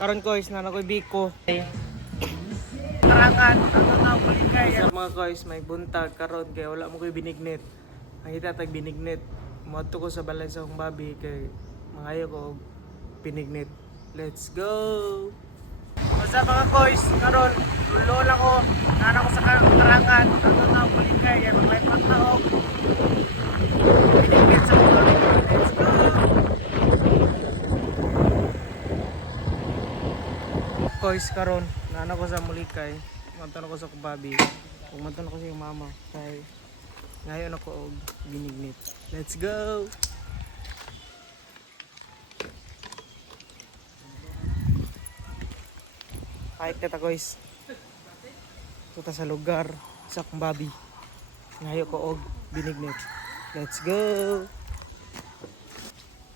Karon guys, nanakoy biko. Karangan, ano na bulikay. Sa mga guys, may buntag karon kay wala mo koy binignit. Ang itatag binignit. Moadto ko sa balay sa akong babi kay mangayo ko og binignit. Let's go. Sa mga guys, karon lulo lang ko. Nana ko sa karangan, ano na bulikay. Ang may pagtaog. Binignit sa mga. Let's go. Guys, karon nana ko sa Mulikay, mantan ako sa kubabi, ug mantan ako sa iyong mama kay ngayon ako og binignit. Let's go. Kahit kita guys, tuta sa lugar sa kubabi, ngayon ko og binignit. Let's go.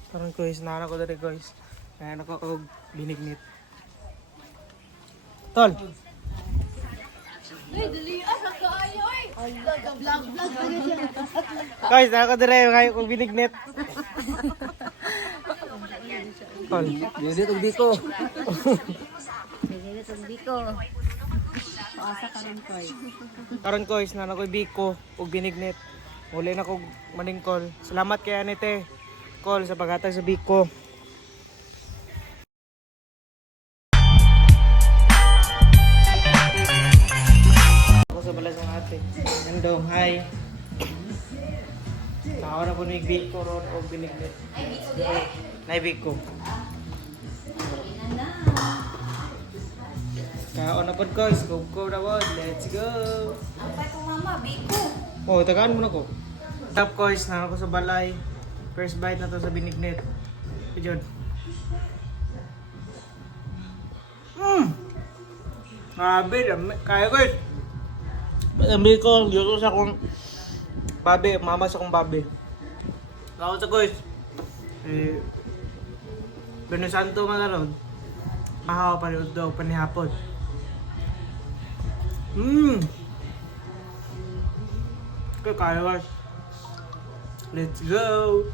Karon guys, nana ko diri guys, ngayon ako og binignit. Tol. Ay, dali asa kaayo ay. Vlog Guys, ako dire kayo kung binignet. Tol. Dili tug diko. Dili tug biko. Asa karon koy. Karon guys, na nakoy biko ug binignet. Muli na kog maningkol. Salamat kay Anete. Call sa paghatag sa biko. Sa balas ng ate. Nandong, hi. Tao na po ni Biko ron o binignet. Naibig ko. Kaon na po guys, go na po. Let's go. Ang pa ko mama biko. Oh, tagaan mo na ko. Top guys, na ako sa balay. First bite na to sa binignet. Pidyon. Grabe, kaya guys. Ambil ko, dito sa akong babi, mama sa akong babi. Ako sa guys. Beno Santo nga na ron. Mahaw pa rin daw, panihapon. Kaya guys. Let's go.